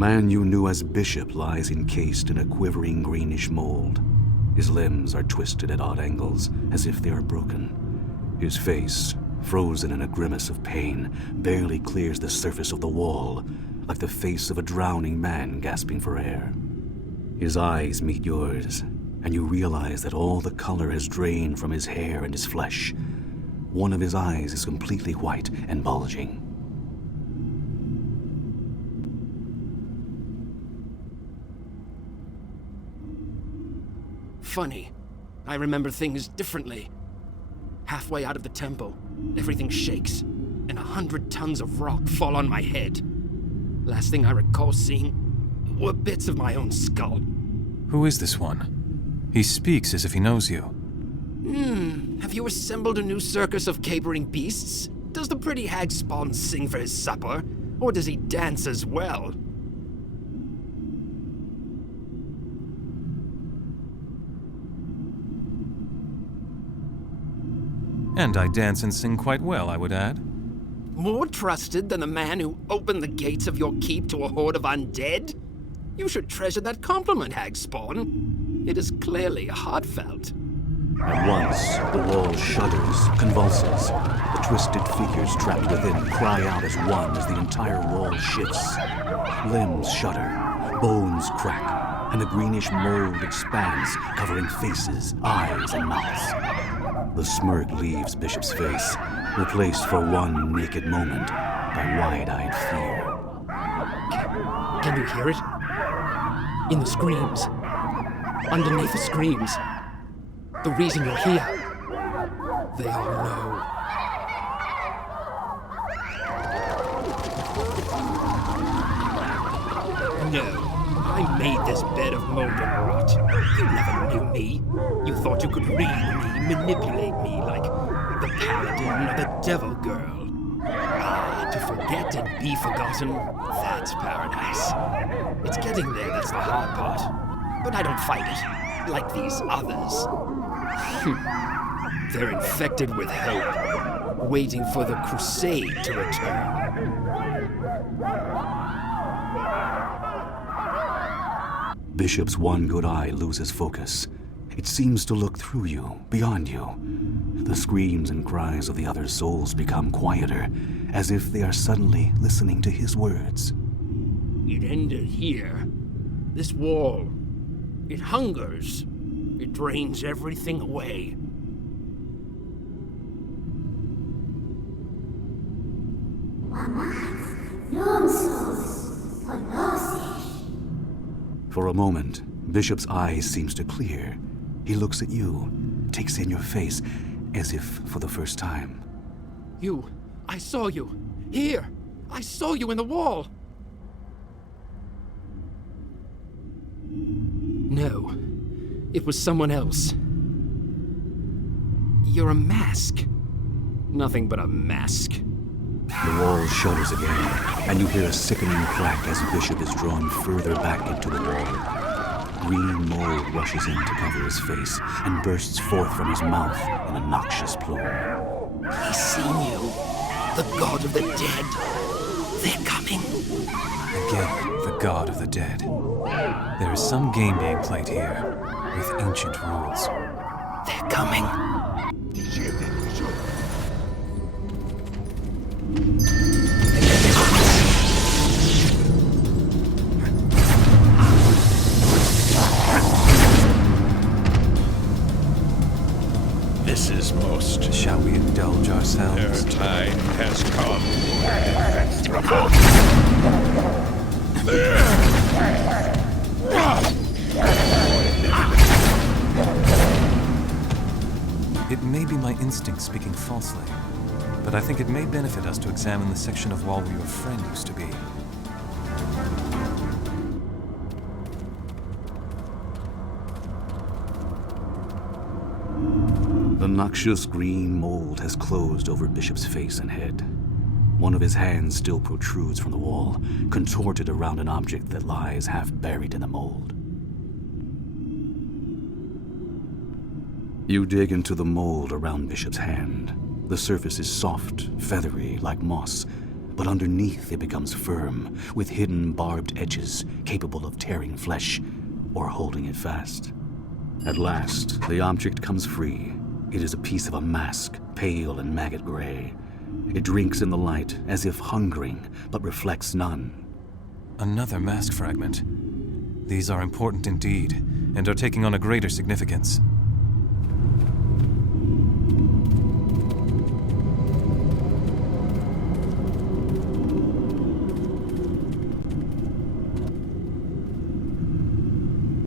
man you knew as Bishop lies encased in a quivering greenish mold. His limbs are twisted at odd angles, as if they are broken. His face, frozen in a grimace of pain, barely clears the surface of the wall, like the face of a drowning man gasping for air. His eyes meet yours, and you realize that all the color has drained from his hair and his flesh. One of his eyes is completely white and bulging. Funny. I remember things differently. Halfway out of the temple, everything shakes, and 100 tons of rock fall on my head. Last thing I recall seeing were bits of my own skull. Who is this one? He speaks as if he knows you. Have you assembled a new circus of capering beasts? Does the pretty hag Spawn sing for his supper, or does he dance as well? And I dance and sing quite well, I would add. More trusted than the man who opened the gates of your keep to a horde of undead? You should treasure that compliment, Hag Spawn. It is clearly heartfelt. At once, the wall shudders, convulses. The twisted figures trapped within cry out as one as the entire wall shifts. Limbs shudder, bones crack, and the greenish mold expands, covering faces, eyes, and mouths. The smirk leaves Bishop's face, replaced for one naked moment by wide-eyed fear. Can you hear it? In the screams. Underneath the screams. The reason you're here. They all know. No. I made this bed of mold and rot. You never knew me. You thought you could read me, manipulate me like the paladin or the devil girl. Ah, to forget and be forgotten, that's paradise. It's getting there that's the hard part. But I don't fight it, like these others. They're infected with hope, waiting for the crusade to return. Bishop's one good eye loses focus. It seems to look through you, beyond you. The screams and cries of the other souls become quieter, as if they are suddenly listening to his words. It ended here. This wall. It hungers. It drains everything away. For a moment, Bishop's eyes seems to clear. He looks at you, takes in your face, as if for the first time. I saw you. Here. I saw you in the wall. No. It was someone else. You're a mask. Nothing but a mask. The wall shudders again, and you hear a sickening crack as Bishop is drawn further back into the wall. Green mold rushes in to cover his face and bursts forth from his mouth in a noxious plume. He's seen you. The god of the dead. They're coming. Again, the god of the dead. There is some game being played here, with ancient rules. They're coming. This is most. Shall we indulge ourselves? Their time has come. It may be my instinct speaking falsely, but I think it may benefit us to examine the section of wall where your friend used to be. The noxious green mold has closed over Bishop's face and head. One of his hands still protrudes from the wall, contorted around an object that lies half buried in the mold. You dig into the mold around Bishop's hand. The surface is soft, feathery, like moss, but underneath it becomes firm, with hidden barbed edges capable of tearing flesh or holding it fast. At last, the object comes free. It is a piece of a mask, pale and maggot gray. It drinks in the light as if hungering, but reflects none. Another mask fragment. These are important indeed, and are taking on a greater significance.